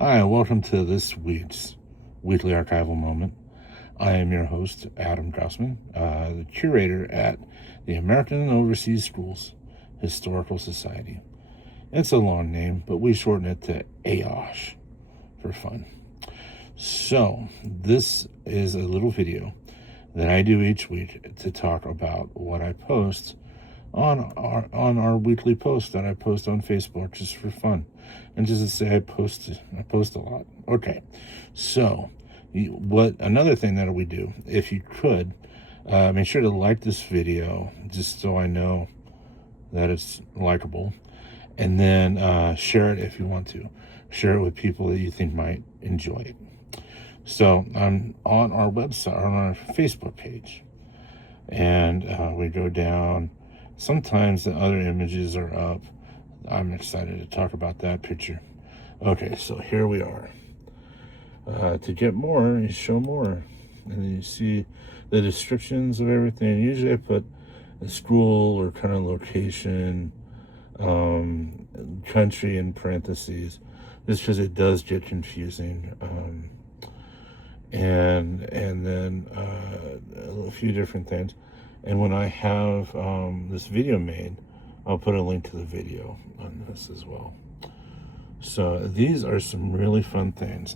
Hi, welcome to this week's weekly archival moment. I am your host, Adam Gossman, the curator at the American and Overseas Schools Historical Society. It's a long name, but we shorten it to AOSH for fun. So, this is a little video that I do each week to talk about what I post on our weekly post that I post on Facebook just for fun, and just to say I post a lot. Okay, so what another thing that we do, if you could, make sure to like this video just so I know that it's likable, and then share it if you want to. Share it with people that you think might enjoy it. So I'm on our website, on our Facebook page, and we go down. Sometimes the other images are up. I'm excited to talk about that picture. Okay, so here we are. To get more, you show more. And then you see the descriptions of everything. Usually I put a school or kind of location, country in parentheses, just because it does get confusing. And then a few different things. And when I have this video made, I'll put a link to the video on this as well. So these are some really fun things,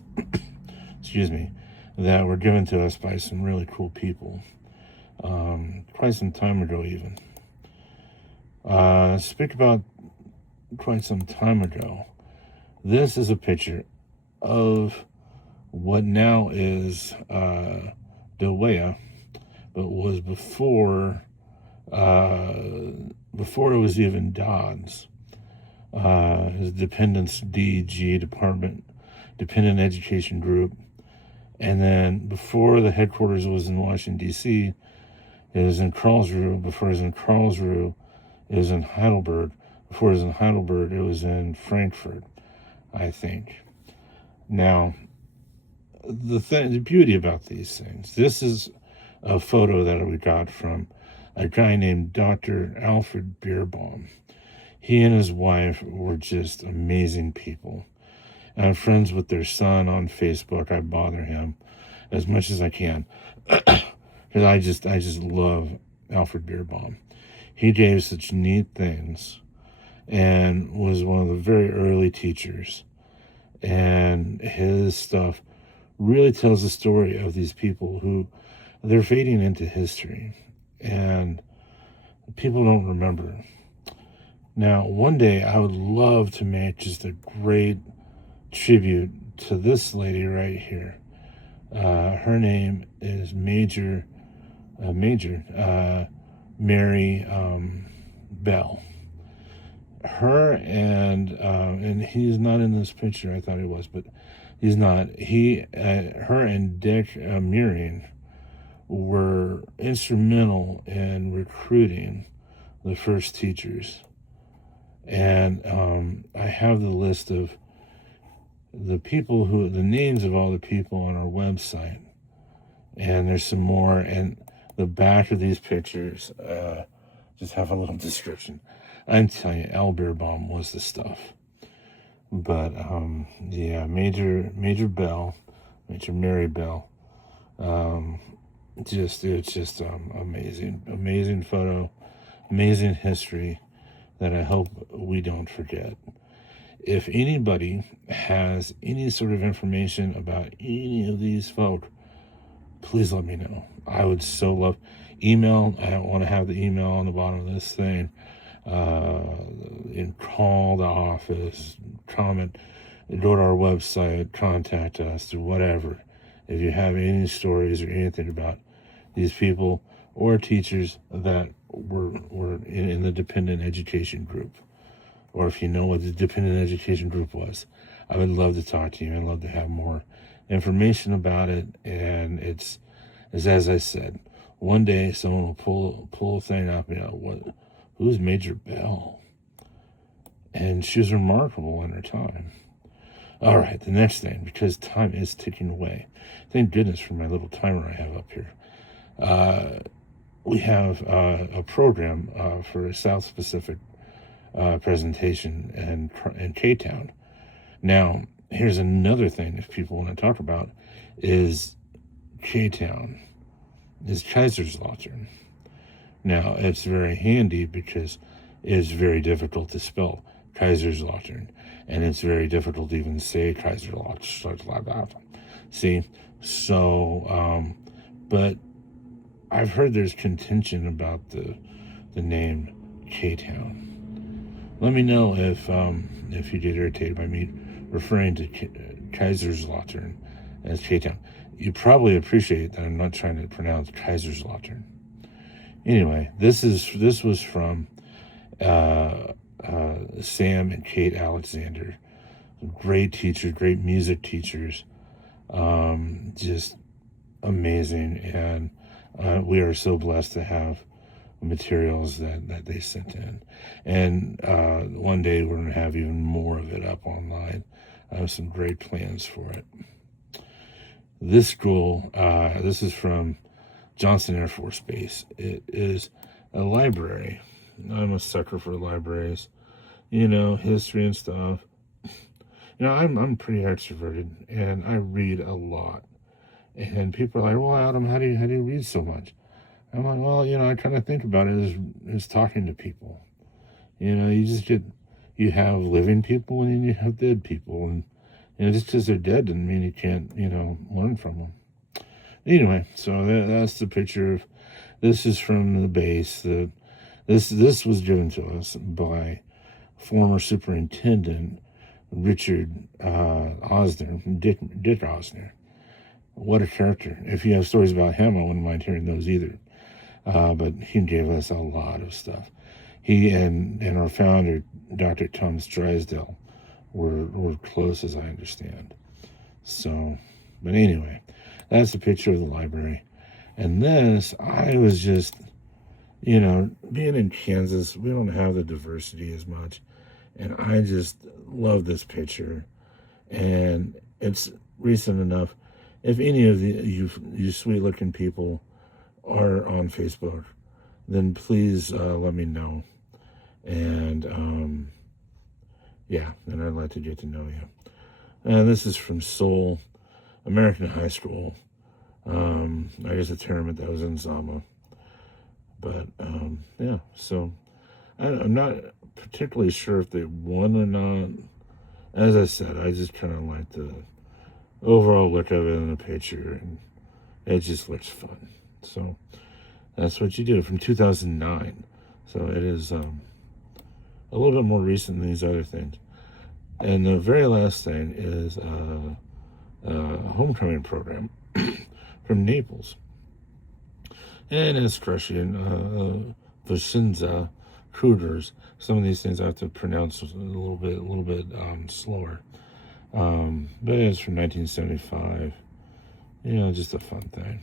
excuse me, that were given to us by some really cool people, quite some time ago even. Speak about quite some time ago. This is a picture of what now is Dewey, but was before it was even Dodds. His Dependents DEG, Dependent Education Group. And then before the headquarters was in Washington, D.C., it was in Karlsruhe. Before it was in Karlsruhe, it was in Heidelberg. Before it was in Heidelberg, it was in Frankfurt, I think. Now, the beauty about these things, this is a photo that we got from a guy named Dr. Alfred Bierbaum. He and his wife were just amazing people. I'm friends with their son on Facebook. I bother him as much as I can because I just love Alfred Bierbaum. He gave such neat things and was one of the very early teachers. And his stuff really tells the story of these people who they're fading into history and people don't remember. Now, one day I would love to make just a great tribute to this lady right here. Her name is Major Mary Bell. Her and he's not in this picture. I thought he was, but he's not. Her and Dick Muring were instrumental in recruiting the first teachers. And I have the list of the names of all the people on our website. And there's some more. And the back of these pictures just have a little description. I'm telling you, Al Bierbaum was the stuff. But yeah, Major Bell, Major Mary Bell. It's just amazing photo, amazing history that I hope we don't forget. If anybody has any sort of information about any of these folk, please let me know. I would so love email. I don't want to have the email on the bottom of this thing. And call the office, comment, go to our website, contact us, or whatever. If you have any stories or anything about these people or teachers that were in the dependent education group, or if you know what the dependent education group was, I would love to talk to you. I'd love to have more information about it. And it's as I said, one day someone will pull a thing up, who's Major Bell? And she was remarkable in her time. All right, the next thing, because time is ticking away. Thank goodness for my little timer I have up here. We have a program for a South Pacific presentation in K-Town. Now, here's another thing if people want to talk about is K-Town, is Kaiserslautern. Now, it's very handy because it's very difficult to spell Kaiserslautern, and it's very difficult to even say Kaiserslautern. See? So, but I've heard there's contention about the name K-Town. Let me know if you get irritated by me referring to Kaiserslautern as K-Town. You probably appreciate that I'm not trying to pronounce Kaiserslautern. Anyway, this was from Sam and Kate Alexander. Great teachers, great music teachers. Just amazing. And we are so blessed to have materials that they sent in. And one day we're going to have even more of it up online. I have some great plans for it. This school, this is from Johnson Air Force Base. It is a library. I'm a sucker for libraries, history and stuff. I'm pretty extroverted, and I read a lot. And people are like, "Well, Adam, how do you read so much?" I'm like, "Well, I kind of think about it as talking to people. You have living people and then you have dead people, and just because they're dead doesn't mean you can't, learn from them." Anyway, so that's the picture of. This is from the base. This was given to us by former superintendent Richard Osner, Dick Osner. What a character! If you have stories about him, I wouldn't mind hearing those either. But he gave us a lot of stuff. He and our founder, Dr. Tom Drysdale, were close, as I understand. So, but anyway, that's a picture of the library. And this, I was just, being in Kansas, we don't have the diversity as much. And I just love this picture. And it's recent enough. If any of you sweet-looking people are on Facebook, then please let me know. And, then I'd like to get to know you. And this is from Seoul American High School. I guess a tournament that was in Zama. But, so I'm not particularly sure if they won or not. As I said, I just kind of like the overall look of it in the picture, and it just looks fun. So that's what you do, from 2009. So it is a little bit more recent than these other things. And the very last thing is a homecoming program from Naples. And it's crushing. Vashinza Cougars. Some of these things I have to pronounce a little bit slower. But it's from 1975. Just a fun thing.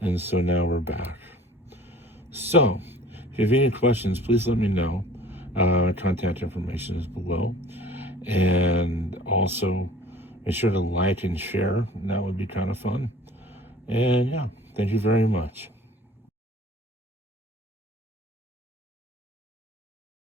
And so now we're back. So, if you have any questions, please let me know. Contact information is below. And also, make sure to like and share. That would be kind of fun. And thank you very much.